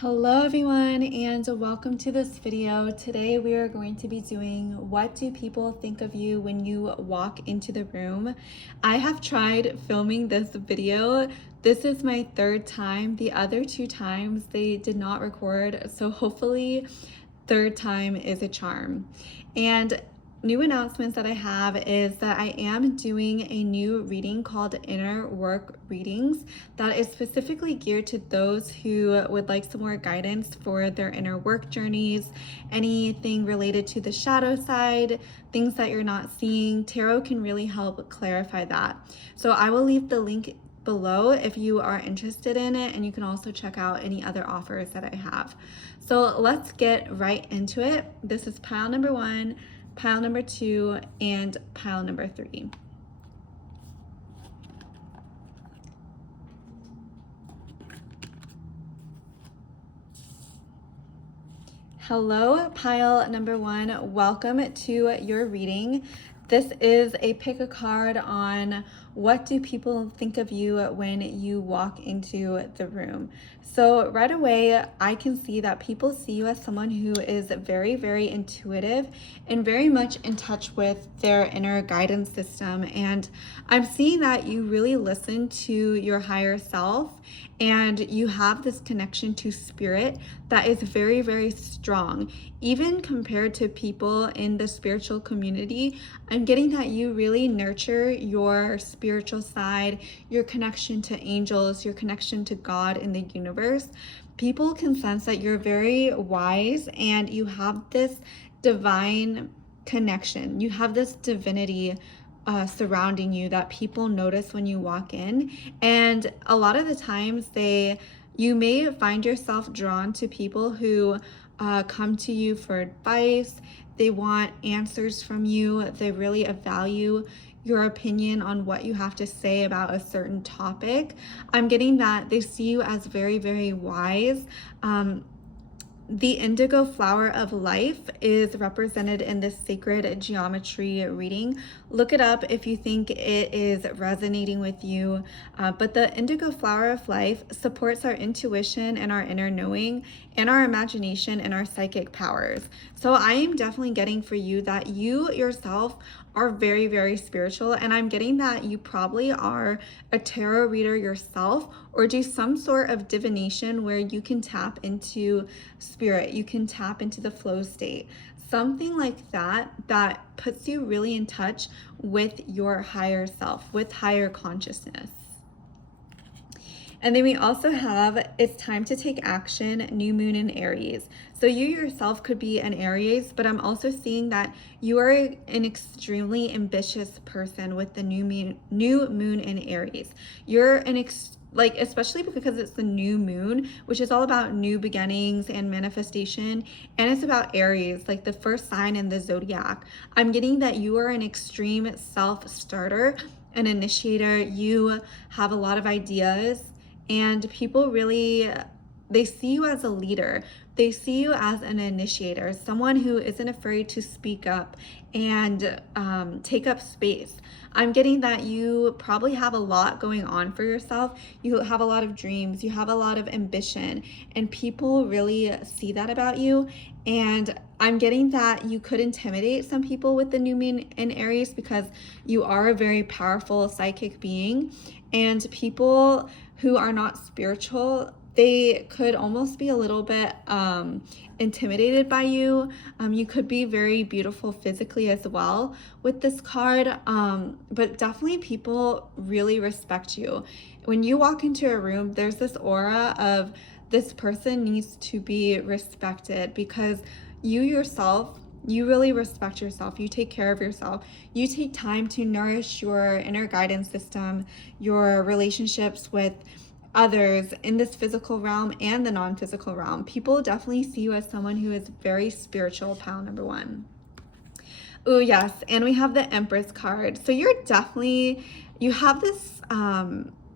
Hello everyone and welcome to this video. Today we are going to be doing what do people think of you when you walk into the room. I have tried filming this video. This is my third time. The other two times they did not record, so hopefully third time is a charm. And new announcements that I have is that I am doing a new reading called Inner Work Readings that is specifically geared to those who would like some more guidance for their inner work journeys, anything related to the shadow side, things that you're not seeing. Tarot can really help clarify that. So I will leave the link below if you are interested in it, and you can also check out any other offers that I have. So let's get right into it. This is pile number 1, pile number 2, and pile number 3. Hello, pile number 1. Welcome to your reading. This is a pick a card on what do people think of you when you walk into the room. So right away, I can see that people see you as someone who is very, very intuitive and very much in touch with their inner guidance system. And I'm seeing that you really listen to your higher self and you have this connection to spirit that is very, very strong. Even compared to people in the spiritual community, I'm getting that you really nurture your spiritual side, your connection to angels, your connection to God in the universe. People can sense that you're very wise and you have this divine connection. You have this divinity surrounding you that people notice when you walk in. And a lot of the times you may find yourself drawn to people who come to you for advice. They want answers from you. They really value your opinion on what you have to say about a certain topic. I'm getting that they see you as very, very wise. The indigo flower of life is represented in this sacred geometry reading. Look it up if you think it is resonating with you. But the indigo flower of life supports our intuition and our inner knowing and our imagination and our psychic powers. So I am definitely getting for you that you yourself are very, very spiritual, and I'm getting that you probably are a tarot reader yourself or do some sort of divination where you can tap into spirit, you can tap into the flow state, something like that that puts you really in touch with your higher self, with higher consciousness. And then we also have it's time to take action, new moon in Aries. So you yourself could be an Aries, but I'm also seeing that you are an extremely ambitious person with the new moon in Aries. You're especially because it's the new moon, which is all about new beginnings and manifestation, and it's about Aries, like the first sign in the zodiac. I'm getting that you are an extreme self-starter, an initiator. You have a lot of ideas, and people really, they see you as a leader. They see you as an initiator, someone who isn't afraid to speak up and take up space. I'm getting that you probably have a lot going on for yourself. You have a lot of dreams, you have a lot of ambition, and people really see that about you. And I'm getting that you could intimidate some people with the new moon in Aries because you are a very powerful psychic being, and people who are not spiritual, they could almost be a little bit intimidated by you. You could be very beautiful physically as well with this card, but definitely people really respect you. When you walk into a room, there's this aura of this person needs to be respected because you yourself, you really respect yourself. You take care of yourself. You take time to nourish your inner guidance system, your relationships with others in this physical realm and the non-physical realm. People definitely see you as someone who is very spiritual, pile number 1. Oh yes, and we have the Empress card. So you have this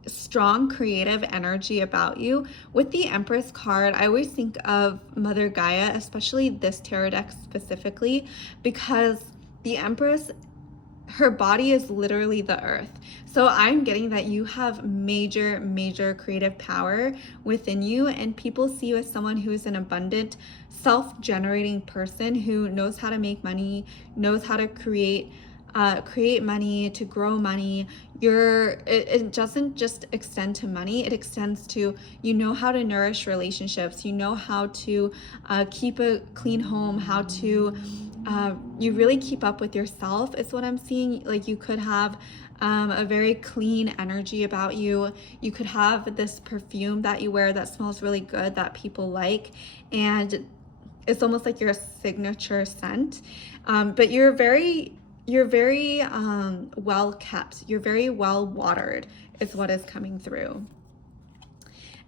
strong creative energy about you. With the Empress card, I always think of Mother Gaia, especially this tarot deck specifically, because the Empress her body is literally the earth. So I'm getting that you have major creative power within you, and people see you as someone who is an abundant, self-generating person who knows how to make money, knows how to create money, to grow money. It doesn't just extend to money, it extends to, you know how to nourish relationships, you know how to keep a clean home, how to you really keep up with yourself is what I'm seeing. Like you could have a very clean energy about you. You could have this perfume that you wear that smells really good that people like, and it's almost like your signature scent. But you're very well kept. You're very well watered is what is coming through.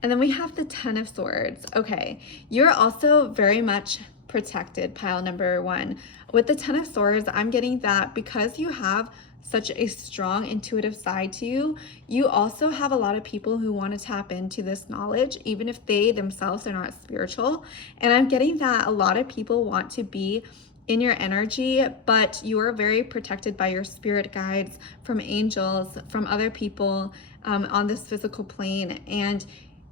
And then we have the Ten of Swords. Okay, you're also very much protected, pile number one. With the Ten of Swords, I'm getting that because you have such a strong intuitive side to you, you also have a lot of people who want to tap into this knowledge, even if they themselves are not spiritual. And I'm getting that a lot of people want to be in your energy, but you are very protected by your spirit guides, from angels, from other people on this physical plane. And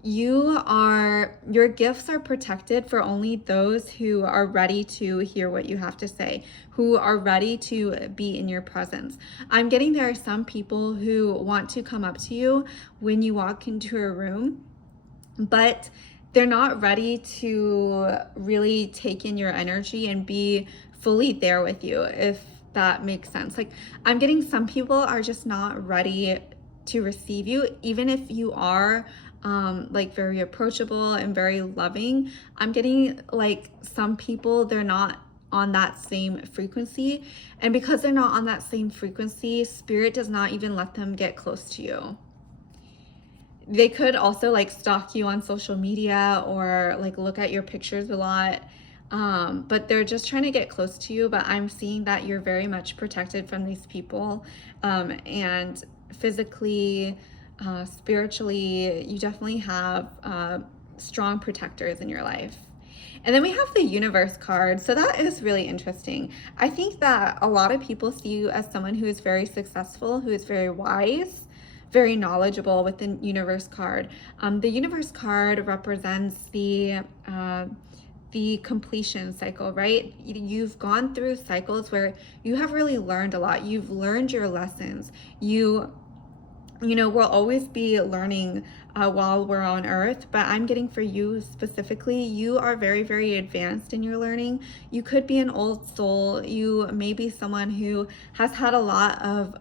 your gifts are protected for only those who are ready to hear what you have to say, who are ready to be in your presence. I'm getting there are some people who want to come up to you when you walk into a room, but they're not ready to really take in your energy and be fully there with you, if that makes sense. Like I'm getting some people are just not ready to receive you, even if you are like very approachable and very loving. I'm getting like some people, they're not on that same frequency, and because they're not on that same frequency, spirit does not even let them get close to you. They could also like stalk you on social media or like look at your pictures a lot, but they're just trying to get close to you. But I'm seeing that you're very much protected from these people, and physically, spiritually, you definitely have strong protectors in your life. And then we have the Universe card. So that is really interesting. I think that a lot of people see you as someone who is very successful, who is very wise, very knowledgeable with the Universe card. The Universe card represents the completion cycle, right? You've gone through cycles where you have really learned a lot. You've learned your lessons. You know, we'll always be learning while we're on earth, but I'm getting for you specifically, you are very advanced in your learning. You could be an old soul. You may be someone who has had a lot of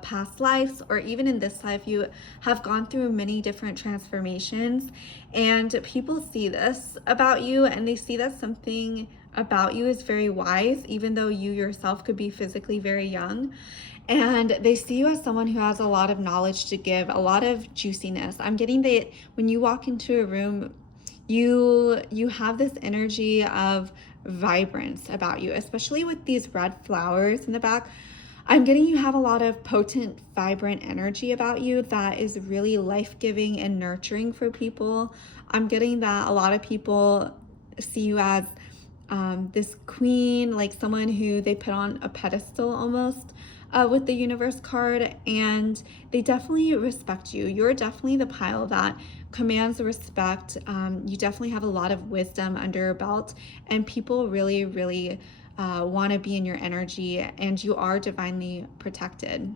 past lives, or even in this life, you have gone through many different transformations, and people see this about you, and they see that something about you is very wise, even though you yourself could be physically very young. And they see you as someone who has a lot of knowledge to give, a lot of juiciness. I'm getting that when you walk into a room, you have this energy of vibrance about you, especially with these red flowers in the back. I'm getting you have a lot of potent, vibrant energy about you that is really life-giving and nurturing for people. I'm getting that a lot of people see you as this queen, like someone who they put on a pedestal almost with the Universe card, and they definitely respect you. You're definitely the pile that commands respect. You definitely have a lot of wisdom under your belt, and people really want to be in your energy, and you are divinely protected.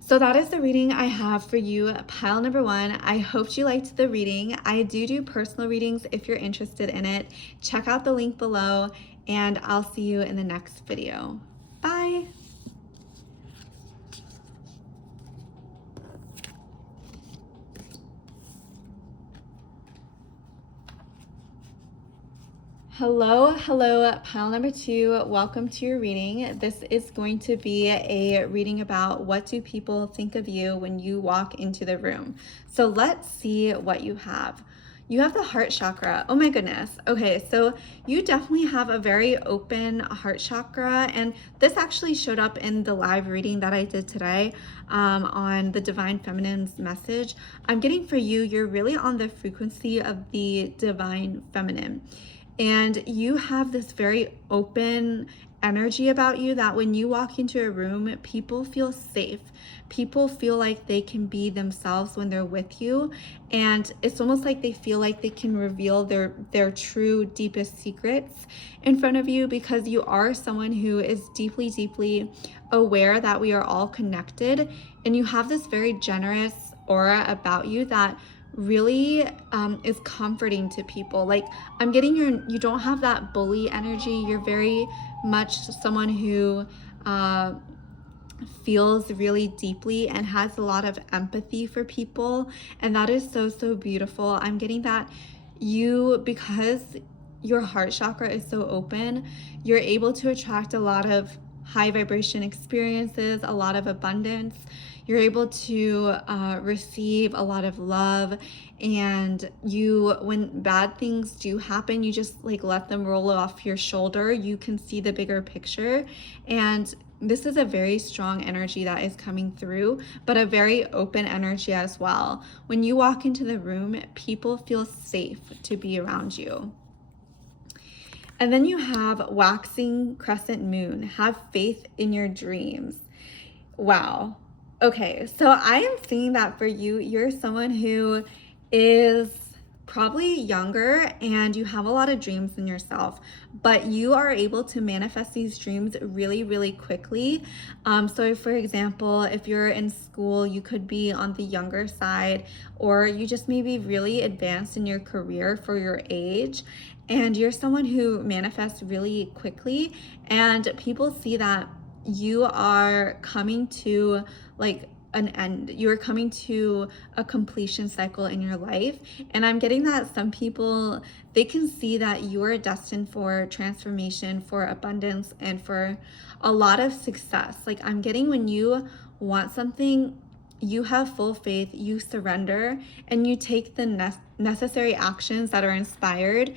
So that is the reading I have for you, pile number one. I hope you liked the reading. I do personal readings if you're interested in it. Check out the link below, and I'll see you in the next video. Bye. Hello, pile number two. Welcome to your reading. This is going to be a reading about what do people think of you when you walk into the room. So let's see what you have. You have the heart chakra. Oh my goodness. Okay, so you definitely have a very open heart chakra, and this actually showed up in the live reading that I did today on the Divine Feminine's message. I'm getting for you, you're really on the frequency of the Divine Feminine. And you have this very open energy about you that when you walk into a room, people feel safe. People feel like they can be themselves when they're with you. And it's almost like they feel like they can reveal their true, deepest secrets in front of you, because you are someone who is deeply, deeply aware that we are all connected. And you have this very generous aura about you that really is comforting to people. Like, I'm getting you don't have that bully energy. You're very much someone who feels really deeply and has a lot of empathy for people, and that is so, so beautiful. I'm getting that because your heart chakra is so open, you're able to attract a lot of high vibration experiences, a lot of abundance. You're able to receive a lot of love, and when bad things do happen, you just like let them roll off your shoulder. You can see the bigger picture, and this is a very strong energy that is coming through, but a very open energy as well. When you walk into the room, people feel safe to be around you. And then you have waxing crescent moon. Have faith in your dreams. Wow. Okay, so I am seeing that for you, you're someone who is probably younger and you have a lot of dreams in yourself, but you are able to manifest these dreams really, really quickly. So for example, if you're in school, you could be on the younger side, or you just may be really advanced in your career for your age. And you're someone who manifests really quickly, and people see that you are coming to like an end. You're coming to a completion cycle in your life. And I'm getting that some people, they can see that you are destined for transformation, for abundance, and for a lot of success. Like, I'm getting when you want something, you have full faith, you surrender, and you take the necessary actions that are inspired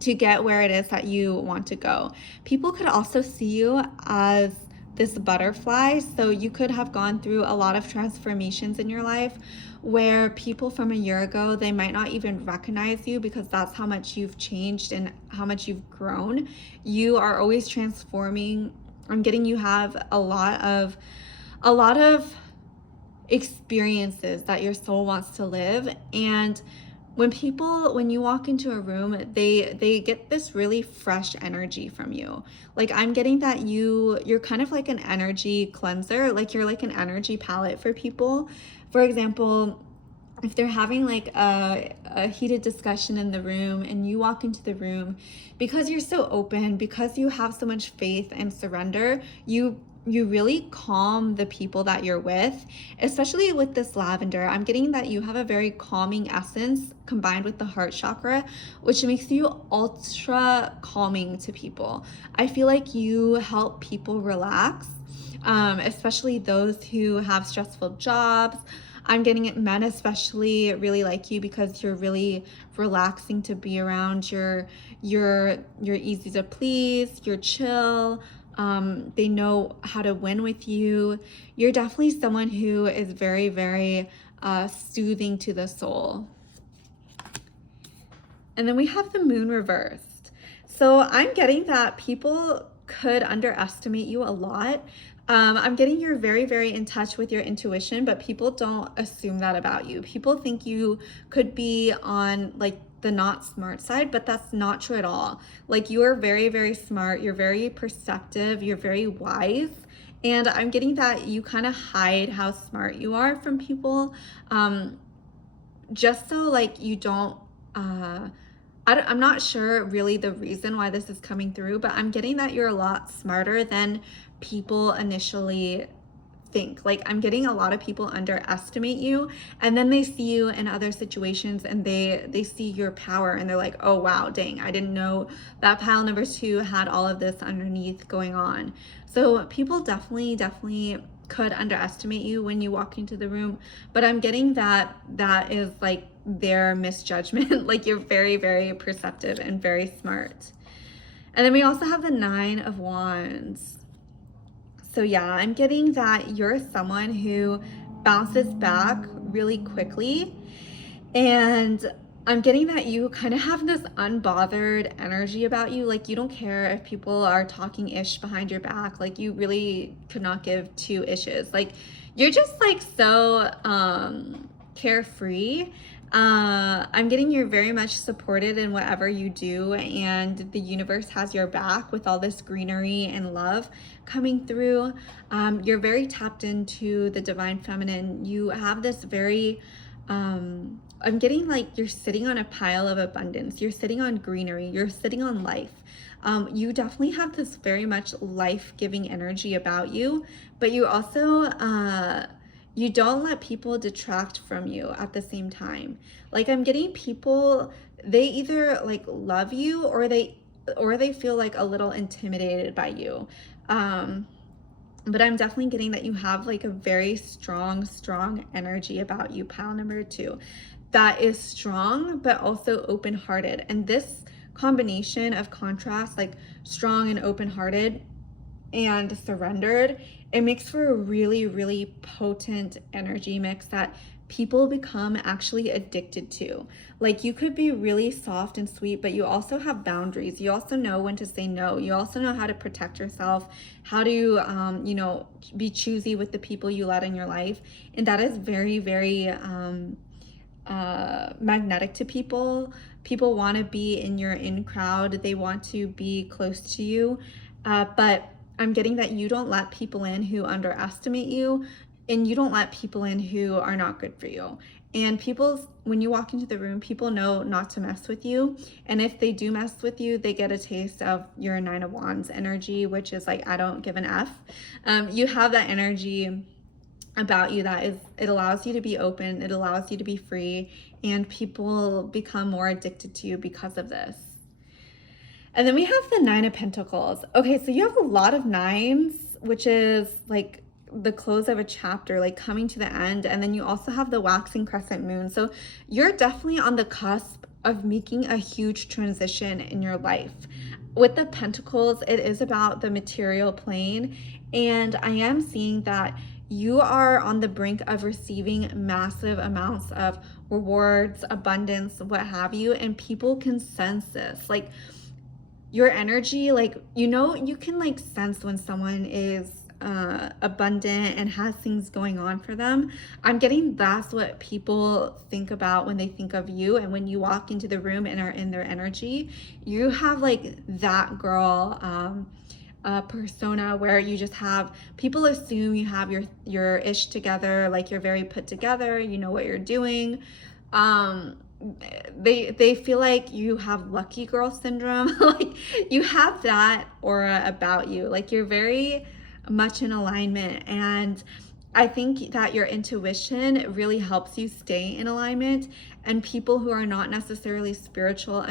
to get where it is that you want to go. People could also see you as this butterfly. So you could have gone through a lot of transformations in your life where people from a year ago, they might not even recognize you, because that's how much you've changed and how much you've grown. You are always transforming. I'm getting you have a lot of experiences that your soul wants to live. And when you walk into a room, they get this really fresh energy from you. Like, I'm getting that you're kind of like an energy cleanser. Like, you're like an energy palette for people. For example, if they're having like a heated discussion in the room and you walk into the room, because you're so open, because you have so much faith and surrender, you really calm the people that you're with. Especially with this lavender, I'm getting that you have a very calming essence combined with the heart chakra, which makes you ultra calming to people. I feel like you help people relax, especially those who have stressful jobs. I'm getting it, men especially really like you because you're really relaxing to be around. You're easy to please, you're chill. They know how to win with you. You're definitely someone who is very, very soothing to the soul. And then we have the moon reversed. So I'm getting that people could underestimate you a lot. I'm getting you're very, very in touch with your intuition, but people don't assume that about you. People think you could be on like the not smart side, but that's not true at all. Like, you are very, very smart. You're very perceptive. You're very wise. And I'm getting that you kind of hide how smart you are from people, just so like you don't, I'm not sure really the reason why this is coming through, but I'm getting that you're a lot smarter than people initially think. Like, I'm getting a lot of people underestimate you, and then they see you in other situations and they see your power and they're like, oh wow, dang, I didn't know that pile number 2 had all of this underneath going on. So people definitely could underestimate you when you walk into the room, but I'm getting that is like their misjudgment. Like, you're very, very perceptive and very smart. And then we also have the 9 of Wands. So yeah, I'm getting that you're someone who bounces back really quickly, and I'm getting that you kind of have this unbothered energy about you. Like, you don't care if people are talking ish behind your back. Like, you really could not give two issues. Like, you're just like so carefree. I'm getting you're very much supported in whatever you do, and the universe has your back with all this greenery and love coming through. You're very tapped into the divine feminine. You have this very I'm getting like you're sitting on a pile of abundance. You're sitting on greenery. You're sitting on life. You definitely have this very much life-giving energy about you, but you also you don't let people detract from you at the same time. Like, I'm getting people, they either like love you, or they feel like a little intimidated by you. But I'm definitely getting that you have like a very strong energy about you, pile number 2, that is strong, but also open-hearted. And this combination of contrast, like strong and open-hearted and surrendered, it makes for a really potent energy mix that people become actually addicted to. Like, you could be really soft and sweet, but you also have boundaries. You also know when to say no. You also know how to protect yourself, how to you know, be choosy with the people you let in your life. And that is very magnetic to people. People want to be in your in crowd. They want to be close to you, but I'm getting that you don't let people in who underestimate you, and you don't let people in who are not good for you. And when you walk into the room, people know not to mess with you. And if they do mess with you, they get a taste of your 9 of Wands energy, which is like, I don't give an F. You have that energy about you that is, it allows you to be open, it allows you to be free, and people become more addicted to you because of this. And then we have the 9 of Pentacles. Okay, so you have a lot of 9s, which is like the close of a chapter, like coming to the end. And then you also have the waxing crescent moon. So you're definitely on the cusp of making a huge transition in your life. With the Pentacles, it is about the material plane. And I am seeing that you are on the brink of receiving massive amounts of rewards, abundance, what have you. And people can sense this. Like, your energy, like, you know, you can like sense when someone is abundant and has things going on for them. I'm getting that's what people think about when they think of you. And when you walk into the room and are in their energy, you have like that girl persona where you just have people assume you have your ish together, like you're very put together, you know what you're doing. They feel like you have lucky girl syndrome. Like, you have that aura about you, like you're very much in alignment. And I think that your intuition really helps you stay in alignment, and people who are not necessarily spiritual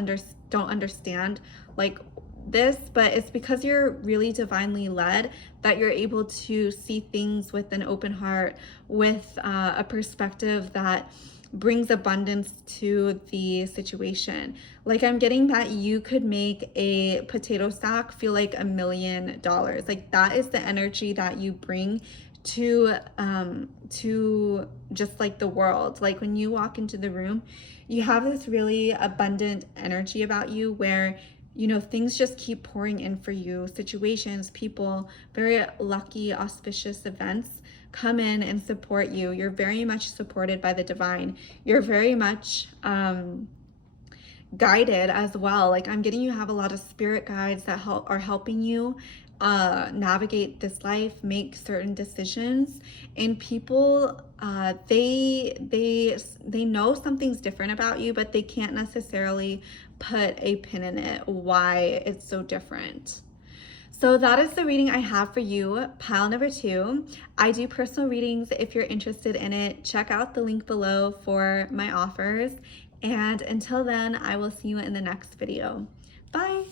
don't understand like this, but it's because you're really divinely led that you're able to see things with an open heart, with a perspective that brings abundance to the situation. Like, I'm getting that you could make a potato sack feel like $1 million. Like, that is the energy that you bring to just like the world. Like, when you walk into the room, you have this really abundant energy about you where, you know, things just keep pouring in for you. Situations, people, very lucky, auspicious events come in and support you. You're very much supported by the divine. You're very much guided as well. Like, I'm getting you have a lot of spirit guides that are helping you navigate this life, make certain decisions. And people they know something's different about you, but they can't necessarily put a pin in it why it's so different. So that is the reading I have for you, pile number 2. I do personal readings. If you're interested in it, check out the link below for my offers. And until then, I will see you in the next video. Bye.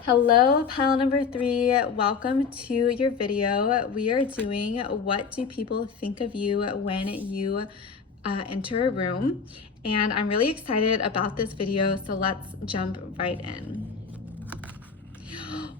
Hello, pile number 3. Welcome to your video. We are doing what do people think of you when you enter a room, and I'm really excited about this video, so let's jump right in.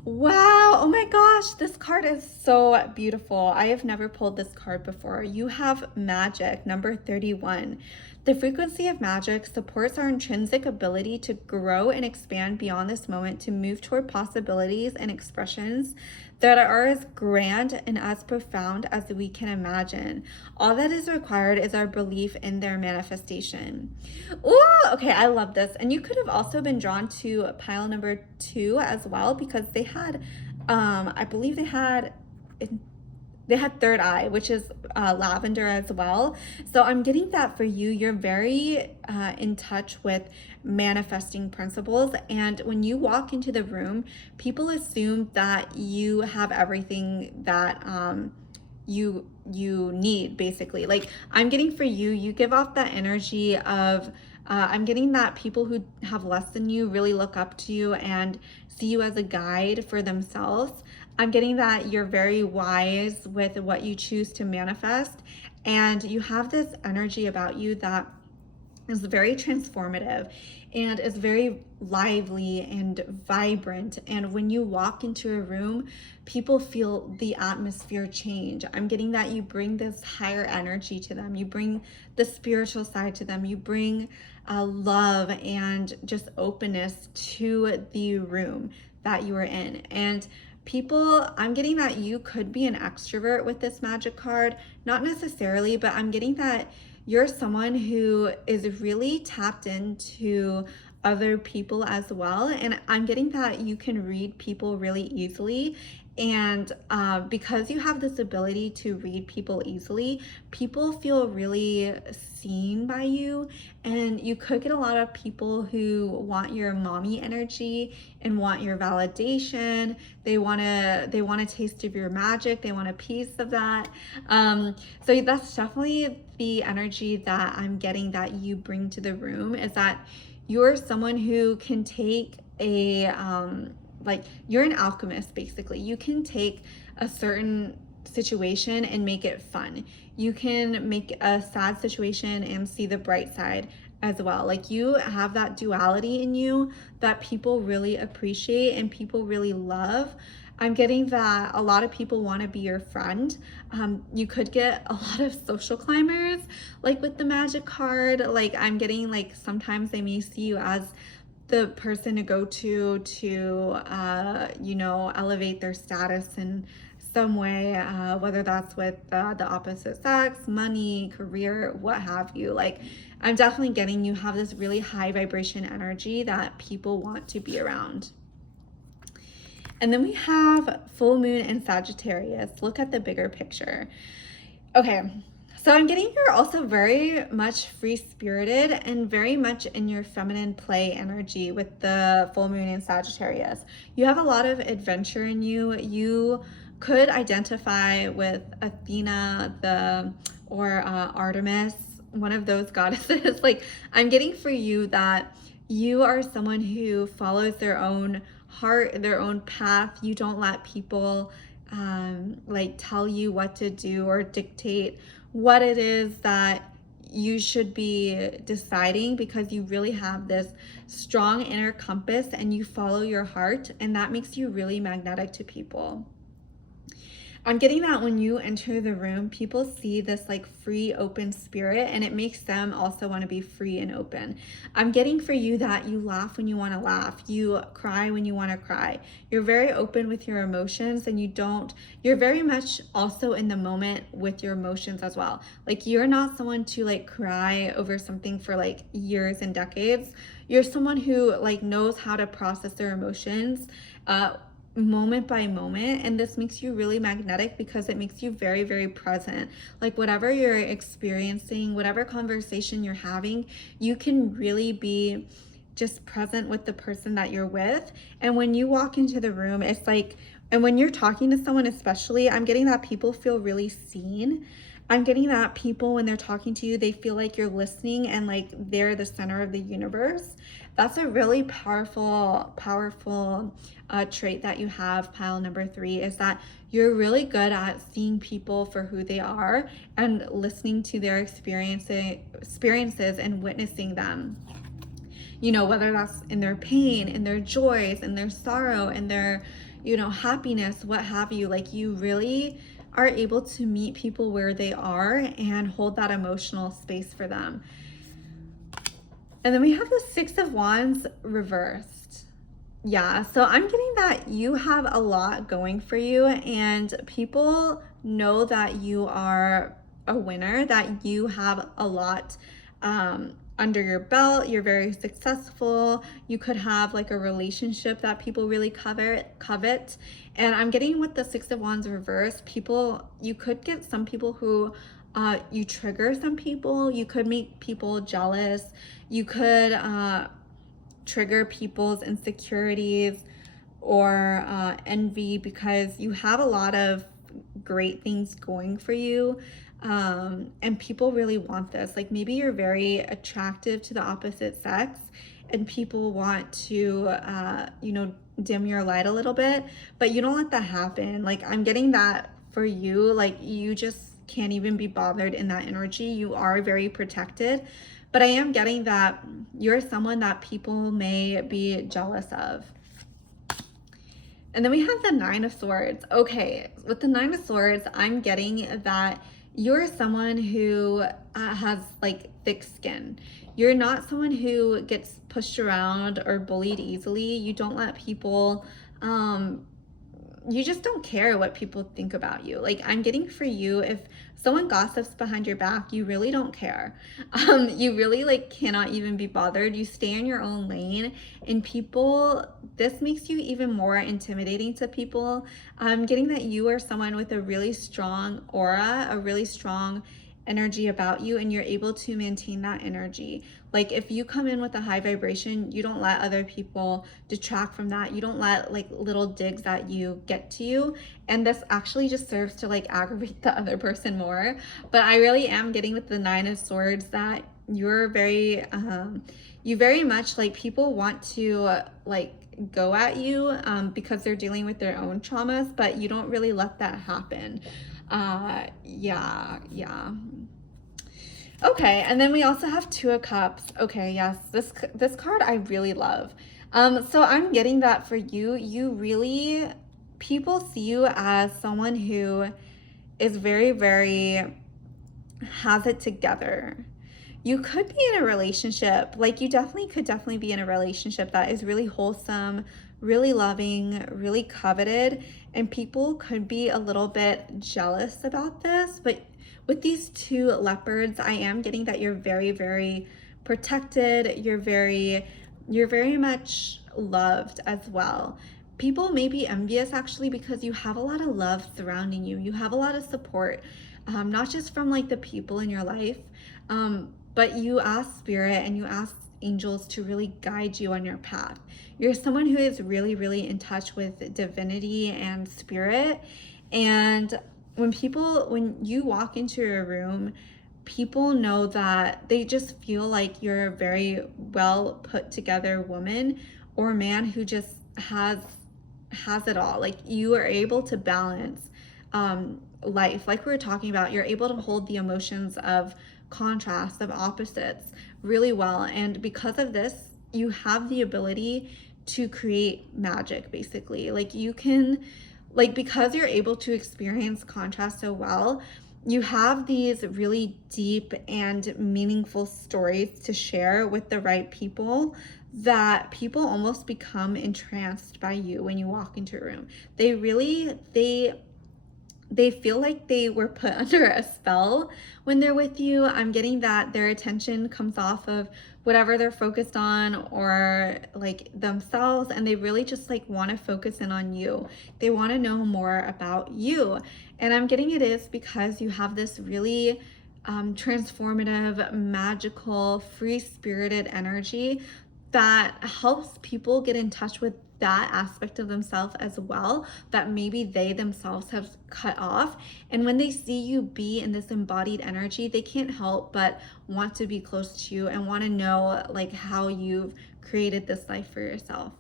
Wow, oh my god. gosh, this card is so beautiful. I have never pulled this card before. You have magic, number 31. The frequency of magic supports our intrinsic ability to grow and expand beyond this moment, to move toward possibilities and expressions that are as grand and as profound as we can imagine. All that is required is our belief in their manifestation. Oh, okay, I love this. And you could have also been drawn to pile number 2 as well, because they had, I believe they had third eye, which is lavender as well. So I'm getting that for you. You're very in touch with manifesting principles. And when you walk into the room, people assume that you have everything that you need, basically. Like, I'm getting for you, you give off that energy of, I'm getting that people who have less than you really look up to you and see you as a guide for themselves. I'm getting that you're very wise with what you choose to manifest, and you have this energy about you that is very transformative and is very lively and vibrant. And when you walk into a room, people feel the atmosphere change. I'm getting that you bring this higher energy to them. You bring the spiritual side to them. You bring love and just openness to the room that you are in. And people, I'm getting that you could be an extrovert with this magic card. Not necessarily, but I'm getting that you're someone who is really tapped into other people as well. And I'm getting that you can read people really easily. And because you have this ability to read people easily, people feel really seen by you. And you could get a lot of people who want your mommy energy and want your validation. They want a taste of your magic. They want a piece of that. So that's definitely the energy that I'm getting that you bring to the room, is that you're someone who can take a like, you're an alchemist, basically. You can take a certain situation and make it fun. You can make a sad situation and see the bright side as well. Like, you have that duality in you that people really appreciate and people really love. I'm getting that a lot of people want to be your friend. You could get a lot of social climbers, like with the magic card. Like, I'm getting, like, sometimes they may see you as the person to go to you know, elevate their status in some way, whether that's with the opposite sex, money, career, what have you. Like, I'm definitely getting you have this really high vibration energy that people want to be around. And then we have full moon and Sagittarius. Look at the bigger picture. Okay, so I'm getting you're also very much free-spirited and very much in your feminine play energy with the full moon in Sagittarius. You have a lot of adventure in you. You could identify with Athena or Artemis, one of those goddesses. Like, I'm getting for you that you are someone who follows their own heart, their own path. You don't let people like tell you what to do or dictate what it is that you should be deciding, because you really have this strong inner compass and you follow your heart, and that makes you really magnetic to people. I'm getting that when you enter the room, people see this like free, open spirit, and it makes them also want to be free and open. I'm getting for you that you laugh when you want to laugh. You cry when you want to cry. You're very open with your emotions, and you're very much also in the moment with your emotions as well. Like, you're not someone to like cry over something for like years and decades. You're someone who like knows how to process their emotions, moment by moment, and this makes you really magnetic because it makes you very, very present. Like, whatever you're experiencing, whatever conversation you're having, you can really be just present with the person that you're with. And when you walk into the room, it's like, and when you're talking to someone especially, I'm getting that people feel really seen. I'm getting that people, when they're talking to you, they feel like you're listening and like they're the center of the universe. That's a really powerful trait that you have, pile number 3, is that you're really good at seeing people for who they are and listening to their experiences and witnessing them. You know, whether that's in their pain, in their joys, in their sorrow, in their, happiness, what have you. Like, you really are able to meet people where they are and hold that emotional space for them. And then we have the Six of Wands reversed. Yeah, so I'm getting that you have a lot going for you, and people know that you are a winner, that you have a lot under your belt. You're very successful. You could have like a relationship that people really covet. And I'm getting with the Six of Wands reverse, you could get some people who you trigger some people. You could make people jealous. You could trigger people's insecurities or envy, because you have a lot of great things going for you, and people really want this. Like, maybe you're very attractive to the opposite sex and people want to dim your light a little bit, but you don't let that happen. Like, I'm getting that for you. Like, you just can't even be bothered in that energy. You are very protected. But I am getting that you're someone that people may be jealous of. And then we have the Nine of Swords. Okay, with the Nine of Swords, I'm getting that you're someone who has like thick skin. You're not someone who gets pushed around or bullied easily. You don't let people, you just don't care what people think about you. Like, I'm getting for you, if someone gossips behind your back, you really don't care. You really like cannot even be bothered. You stay in your own lane, and this makes you even more intimidating to people. I'm getting that you are someone with a really strong aura, a really strong energy about you, and you're able to maintain that energy. Like, if you come in with a high vibration, you don't let other people detract from that. You don't let like little digs that you get to you, and this actually just serves to like aggravate the other person more. But I really am getting with the Nine of Swords that you're very you very much like, people want to like go at you because they're dealing with their own traumas, but you don't really let that happen. Yeah. Okay, and then we also have Two of Cups. Okay, yes, this card I really love. So I'm getting that for you, people see you as someone who is very, very has it together. You could be in a relationship, like you could be in a relationship that is really wholesome, really loving, really coveted, and people could be a little bit jealous about this. But with these two leopards, I am getting that you're very, very protected. You're very much loved as well. People may be envious actually, because you have a lot of love surrounding you. You have a lot of support, not just from like the people in your life, but you ask spirit and you ask angels to really guide you on your path. You're someone who is really, really in touch with divinity and spirit. And when you walk into a room, people know that they just feel like you're a very well put together woman or man who just has it all. Like, you are able to balance life, like we were talking about. You're able to hold the emotions of contrast, of opposites really well, and because of this, you have the ability to create magic, basically. Like, you can, like, because you're able to experience contrast so well, you have these really deep and meaningful stories to share with the right people, that people almost become entranced by you when you walk into a room. They feel like they were put under a spell when they're with you. I'm getting that their attention comes off of whatever they're focused on, or like themselves, and they really just like want to focus in on you. They want to know more about you. And I'm getting it is because you have this really transformative, magical, free-spirited energy that helps people get in touch with that aspect of themselves as well, that maybe they themselves have cut off. And when they see you be in this embodied energy, they can't help but want to be close to you and want to know like how you've created this life for yourself.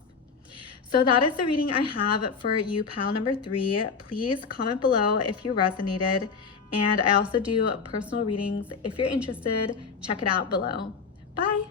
So that is the reading I have for you, pile number 3. Please comment below if you resonated. And I also do personal readings. If you're interested, check it out below. Bye.